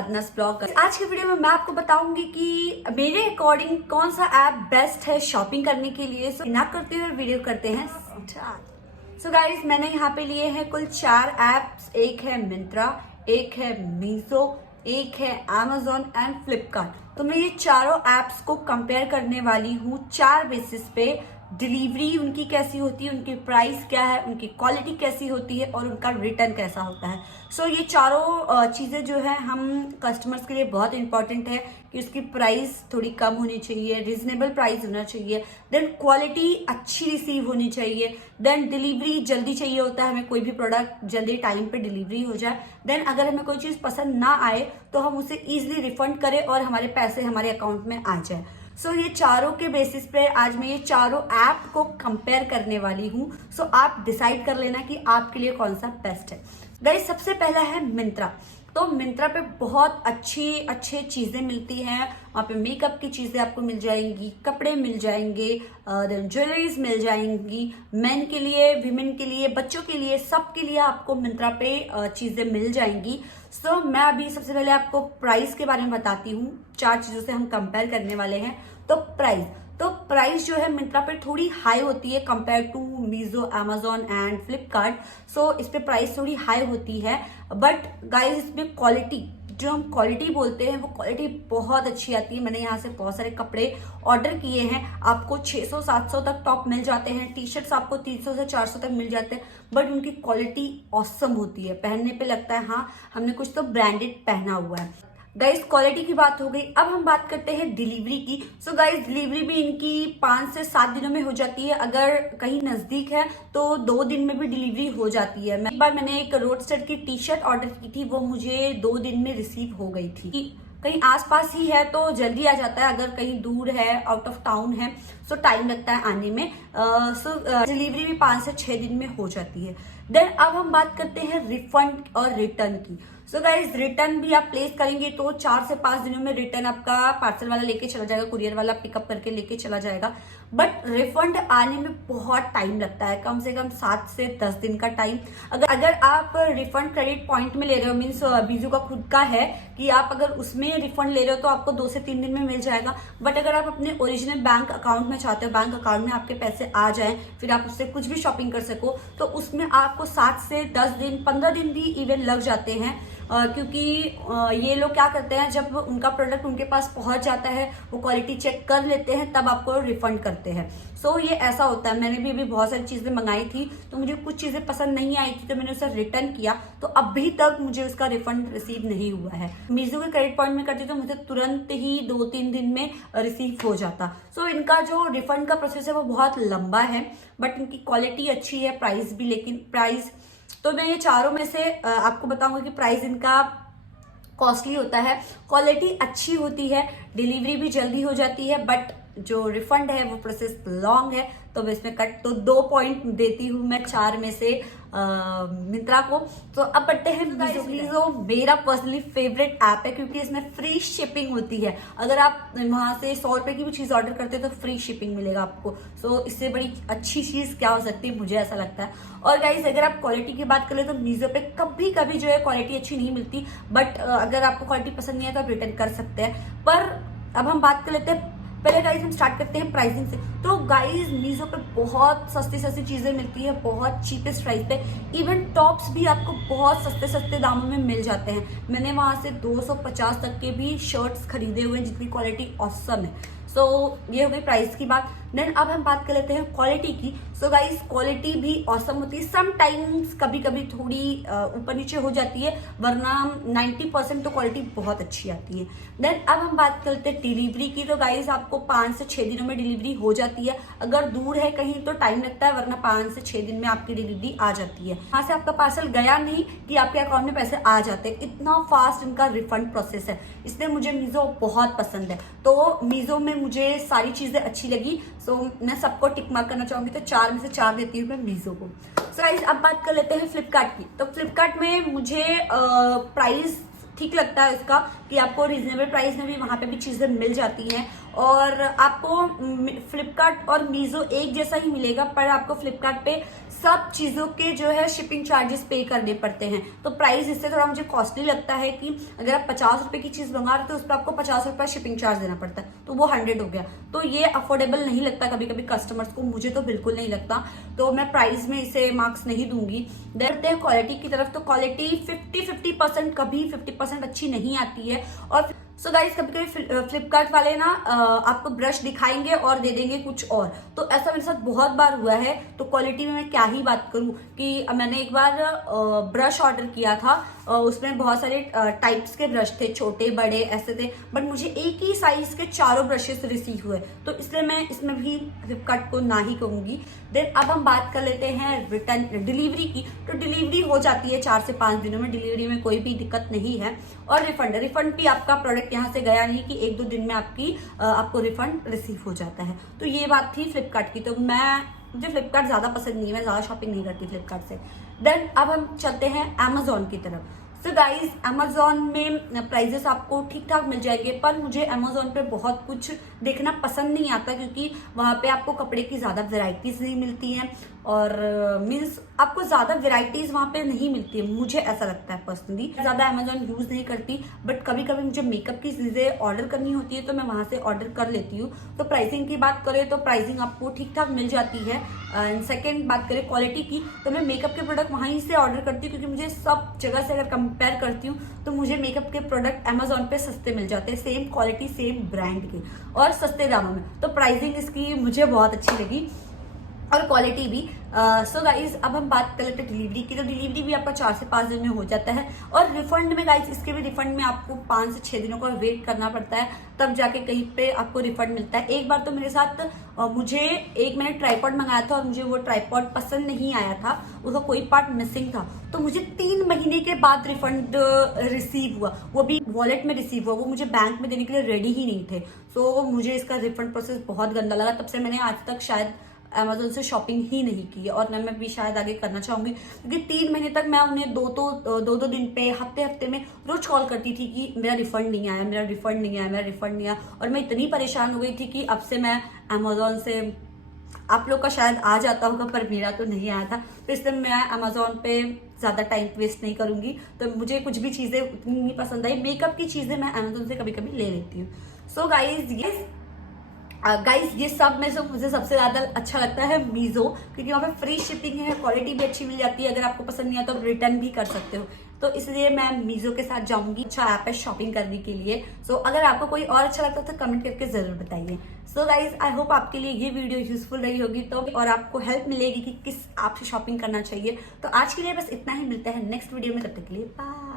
Blog. आज के video में मैं आपको बताऊंगी कि मेरे अकॉर्डिंग कौन सा ऐप बेस्ट है शॉपिंग करने के लिए। सो ना करते हुए वीडियो करते हैं स्टार्ट। सो गाइज, मैंने यहाँ पे लिए हैं कुल 4 ऐप्स। एक है मिंत्रा, एक है मीशो, एक है Amazon एंड फ्लिपकार्ट। तो मैं ये चारों ऐप्स को कंपेयर करने वाली हूँ 4 बेसिस पे। डिलीवरी उनकी कैसी होती है, उनकी प्राइस क्या है, उनकी क्वालिटी कैसी होती है और उनका रिटर्न कैसा होता है। सो ये चारों चीज़ें जो है हम कस्टमर्स के लिए बहुत इंपॉर्टेंट है कि उसकी प्राइस थोड़ी कम होनी चाहिए, रिजनेबल प्राइस होना चाहिए, देन क्वालिटी अच्छी रिसीव होनी चाहिए, देन डिलीवरी जल्दी चाहिए होता है, हमें कोई भी प्रोडक्ट जल्दी टाइम पे डिलीवरी हो जाए, देन अगर हमें कोई चीज़ पसंद ना आए तो हम उसे ईजिली रिफंड करें और हमारे पैसे हमारे अकाउंट में आ जाए। सो ये चारों के बेसिस पे आज मैं ये चारों ऐप को कंपेयर करने वाली हूँ। सो आप डिसाइड कर लेना कि आपके लिए कौन सा बेस्ट है। गाइस, सबसे पहला है मिंत्रा। तो मिंत्रा पे बहुत अच्छी चीज़ें मिलती हैं। वहाँ पे मेकअप की चीज़ें आपको मिल जाएंगी, कपड़े मिल जाएंगे, देन ज्वेलरीज मिल जाएंगी, मेन के लिए, विमेन के लिए, बच्चों के लिए, सबके लिए आपको मिंत्रा पे चीज़ें मिल जाएंगी। सो मैं अभी सबसे पहले आपको प्राइस के बारे में बताती हूँ। 4 चीज़ों से हम कंपेयर करने वाले हैं। तो प्राइस जो है मिंत्रा पे थोड़ी हाई होती है compare to Meesho, Amazon and Flipkart. So इस पे प्राइस थोड़ी हाई होती है, बट गाइस इसमें क्वालिटी, जो हम क्वालिटी बोलते हैं, वो क्वालिटी बहुत अच्छी आती है। मैंने यहाँ से बहुत सारे कपड़े ऑर्डर किए हैं। आपको 600-700 तक टॉप मिल जाते हैं, टी शर्ट्स आपको 300 से 400 तक मिल जाते हैं, बट उनकी क्वालिटी ऑसम होती है। पहनने पे लगता है हाँ हमने कुछ तो ब्रांडेड पहना हुआ है। गाइस, क्वालिटी की बात हो गई। अब हम बात करते हैं डिलीवरी की। सो गाइस, डिलीवरी भी इनकी 5 से 7 दिनों में हो जाती है। अगर कहीं नजदीक है तो 2 दिन में भी डिलीवरी हो जाती है। एक बार मैंने एक रोडस्टर की टी शर्ट ऑर्डर की थी, वो मुझे 2 दिन में रिसीव हो गई थी। कहीं आसपास ही है तो जल्दी आ जाता है, अगर कहीं दूर है, आउट ऑफ टाउन है, सो टाइम लगता है आने में। सो डिलीवरी भी 5 से 6 दिन में हो जाती है। देन अब हम बात करते हैं रिफंड और रिटर्न की। सो गाइज, रिटर्न भी आप प्लेस करेंगे तो 4 से 5 दिनों में रिटर्न आपका पार्सल वाला लेके चला जाएगा, कुरियर वाला पिकअप करके लेके चला जाएगा। बट रिफंड आने में बहुत टाइम लगता है, कम से कम 7 से 10 दिन का टाइम। अगर आप रिफंड क्रेडिट पॉइंट में ले रहे हो, मीन्स बीजू का खुद का है कि आप अगर उसमें रिफंड ले रहे हो तो आपको 2 से 3 दिन में मिल जाएगा। बट अगर आप अपने ओरिजिनल बैंक अकाउंट में चाहते हो, बैंक अकाउंट में आपके पैसे आ जाए, फिर आप उससे कुछ भी शॉपिंग कर सको, तो उसमें आपको 7 से 10 दिन, 15 दिन भी इवन लग जाते हैं। क्योंकि ये लोग क्या करते हैं, जब उनका प्रोडक्ट उनके पास पहुंच जाता है, वो क्वालिटी चेक कर लेते हैं, तब आपको रिफंड करते हैं। सो ये ऐसा होता है। मैंने भी अभी बहुत सारी चीजें मंगाई थी, तो मुझे कुछ चीजें पसंद नहीं आई थी, तो मैंने उसे रिटर्न किया, तो अभी तक मुझे उसका रिफंड रिसीव नहीं हुआ है। मीशो के क्रेडिट पॉइंट में करती तो मुझे तुरंत ही 2-3 दिन में रिसीव हो जाता। सो इनका जो रिफंड का प्रोसेस है वो बहुत लंबा है, बट इनकी क्वालिटी अच्छी है, प्राइस भी। लेकिन प्राइस तो मैं ये चारों में से आपको बताऊंगी कि प्राइस इनका कॉस्टली होता है, क्वालिटी अच्छी होती है, डिलीवरी भी जल्दी हो जाती है, बट जो रिफंड है वो प्रोसेस लॉन्ग है। तो मैं इसमें कट तो 2 पॉइंट देती हूँ मैं 4 में से मिंत्रा को। तो अब बढ़ते हैं मीशो। मेरा पर्सनली फेवरेट ऐप है क्योंकि इसमें फ्री शिपिंग होती है। अगर आप वहां से 100 रुपए की भी चीज ऑर्डर करते हैं तो फ्री शिपिंग मिलेगा आपको। सो इससे बड़ी अच्छी चीज क्या हो सकती है, मुझे ऐसा लगता है। और गाइस, अगर आप क्वालिटी की बात करें तो मीशो पे कभी कभी जो है क्वालिटी अच्छी नहीं मिलती, बट अगर आपको क्वालिटी पसंद नहीं है तो आप रिटर्न कर सकते हैं। पर अब हम बात कर लेते हैं, पहले गाइज हम स्टार्ट करते हैं प्राइसिंग से। तो गाइज मीशो पे बहुत सस्ती चीजें मिलती है, बहुत चीपेस्ट प्राइस पे। इवन टॉप्स भी आपको बहुत सस्ते दामों में मिल जाते हैं। मैंने वहां से 250 तक के भी शर्ट्स खरीदे हुए हैं जिनकी क्वालिटी ऑसम है। सो ये हो गई प्राइस की बात। देन अब हम बात कर लेते हैं क्वालिटी की। सो गाइस, क्वालिटी भी ऑसम होती है। समटाइम्स कभी कभी थोड़ी ऊपर नीचे हो जाती है, वरना 90% तो क्वालिटी बहुत अच्छी आती है। देन अब हम बात करते हैं डिलीवरी की। तो गाइस, आपको 5 से 6 दिनों में डिलीवरी हो जाती है। अगर दूर है कहीं तो टाइम लगता है, वरना 5 से 6 दिन में आपकी डिलीवरी आ जाती है। वहां से आपका पार्सल गया नहीं कि आपके अकाउंट में पैसे आ जाते हैं। इतना फास्ट इनका रिफंड प्रोसेस है, इसलिए मुझे मीशो बहुत पसंद है। तो मीशो में मुझे सारी चीजें अच्छी लगी। सो मैं सबको टिक मार्क करना चाहूंगी, तो 4 में से 4 देती हूँ मैं मीशो को। सो गाइस, अब बात कर लेते हैं फ्लिपकार्ट की। तो फ्लिपकार्ट में मुझे प्राइस ठीक लगता है इसका कि आपको रीजनेबल प्राइस में भी वहां पे भी चीजें मिल जाती हैं। और आपको फ्लिपकार्ट और मीजो एक जैसा ही मिलेगा, पर आपको फ्लिपकार्ट पे सब चीजों के जो है शिपिंग चार्जेस पे करने पड़ते हैं। तो प्राइस इससे थोड़ा मुझे कॉस्टली लगता है कि अगर आप 50 रुपए की चीज मंगा रहे हो तो उस पर आपको 50 रुपए शिपिंग चार्ज देना पड़ता है, तो वो 100 हो गया। तो ये अफोर्डेबल नहीं लगता कभी कभी कस्टमर्स को, मुझे तो बिल्कुल नहीं लगता, तो मैं प्राइस में इसे मार्क्स नहीं दूंगी। देखते हैं क्वालिटी की तरफ, तो क्वालिटी 50% कभी 50% अच्छी नहीं आती है। और सो गाइस कभी कभी फ्लिपकार्ट वाले ना आपको ब्रश दिखाएंगे और दे देंगे कुछ और, तो ऐसा मेरे साथ बहुत बार हुआ है। तो क्वालिटी में मैं क्या ही बात करूं कि मैंने एक बार ब्रश ऑर्डर किया था, उसमें बहुत सारे टाइप्स के ब्रश थे, छोटे बड़े ऐसे थे, बट मुझे एक ही साइज के चारों ब्रशेस रिसीव हुए, तो इसलिए मैं इसमें भी फ्लिपकार्ट को ना ही कहूंगी। देन अब हम बात कर लेते हैं रिटर्न डिलीवरी की। तो डिलीवरी हो जाती है 4 से 5 दिनों में, डिलीवरी में कोई भी दिक्कत नहीं है। और रिफंड भी आपका प्रोडक्ट यहाँ से गया नहीं कि 1-2 दिन में आपको रिफंड रिसीव हो जाता है। तो ये बात थी फ्लिपकार्ट की। तो मुझे फ्लिपकार्ट ज्यादा पसंद नहीं है, मैं ज्यादा शॉपिंग नहीं करती फ्लिपकार्ट से। देन अब हम चलते हैं अमेजोन की तरफ। सो गाइज अमेजोन में प्राइजेस आपको ठीक ठाक मिल जाएंगे, पर मुझे अमेजोन पे बहुत कुछ देखना पसंद नहीं आता, क्योंकि वहां पे आपको कपड़े की ज्यादा वेराइटीज नहीं मिलती हैं, और मीन्स आपको ज्यादा वेराइटीज वहां पे नहीं मिलती है, मुझे ऐसा लगता है पर्सनली। ज्यादा अमेजोन यूज नहीं करती, बट कभी कभी मुझे मेकअप की चीजें ऑर्डर करनी होती है तो मैं वहां से ऑर्डर कर लेती हूँ। तो प्राइसिंग की बात करें तो प्राइसिंग आपको ठीक ठाक मिल जाती है। सेकेंड बात करें क्वालिटी की, तो मैं मेकअप के प्रोडक्ट वहीं से ऑर्डर करती हूँ, क्योंकि मुझे सब जगह से अगर कंपेयर करती हूँ तो मुझे मेकअप के प्रोडक्ट अमेजोन पे सस्ते मिल जाते हैं, सेम क्वालिटी सेम ब्रांड के और सस्ते दामों में। तो प्राइसिंग इसकी मुझे बहुत अच्छी लगी और क्वालिटी भी। सो गाइज अब हम बात कर लेते हैं डिलीवरी की। तो डिलीवरी भी आपका 4 से 5 दिन में हो जाता है। और रिफंड में गाइज, इसके भी रिफंड में आपको 5 से 6 दिनों का वेट करना पड़ता है, तब जाके कहीं पे आपको रिफंड मिलता है। एक बार तो मेरे साथ मैंने ट्राइपॉड मंगाया था और मुझे वो ट्राइपॉड पसंद नहीं आया था, उसका कोई पार्ट मिसिंग था, तो मुझे 3 महीने के बाद रिफंड रिसीव हुआ, वो भी वॉलेट में रिसीव हुआ, वो मुझे बैंक में देने के लिए रेडी ही नहीं थे। सो मुझे इसका रिफंड प्रोसेस बहुत गंदा लगा, तब से मैंने आज तक शायद अमेजोन से शॉपिंग ही नहीं की है, और मैं भी शायद आगे करना चाहूंगी, क्योंकि 3 महीने तक मैं उन्हें दो दिन पे हफ्ते में रोज कॉल करती थी कि मेरा रिफंड नहीं आया, मेरा रिफंड नहीं आया, मेरा रिफंड नहीं आया। और मैं इतनी परेशान हो गई थी कि अब से मैं अमेजोन से, आप लोग का शायद आ जाता होगा पर मेरा तो नहीं आया था, तो इसलिए मैं अमेजोन पे ज्यादा टाइम वेस्ट नहीं करूंगी। तो मुझे कुछ भी चीजें उतनी नहीं पसंद आई, मेकअप की चीजें मैं अमेजोन से कभी कभी ले लेती हूँ। सो गाइज ये सब में से मुझे सबसे ज्यादा अच्छा लगता है मीजो, क्योंकि वहाँ पे फ्री शिपिंग है, क्वालिटी भी अच्छी मिल जाती है, अगर आपको पसंद नहीं आता तो रिटर्न भी कर सकते हो। तो इसलिए मैं मीजो के साथ जाऊंगी, अच्छा ऐप है शॉपिंग करने के लिए। सो अगर आपको कोई और अच्छा लगता है तो कमेंट करके जरूर बताइए। सो गाइज आई होप आपके लिए ये वीडियो यूजफुल रही होगी, तो और आपको हेल्प मिलेगी कि किस ऐप से शॉपिंग करना चाहिए। तो आज के लिए बस इतना ही, मिलता है नेक्स्ट वीडियो में, तब तक के लिए बाय।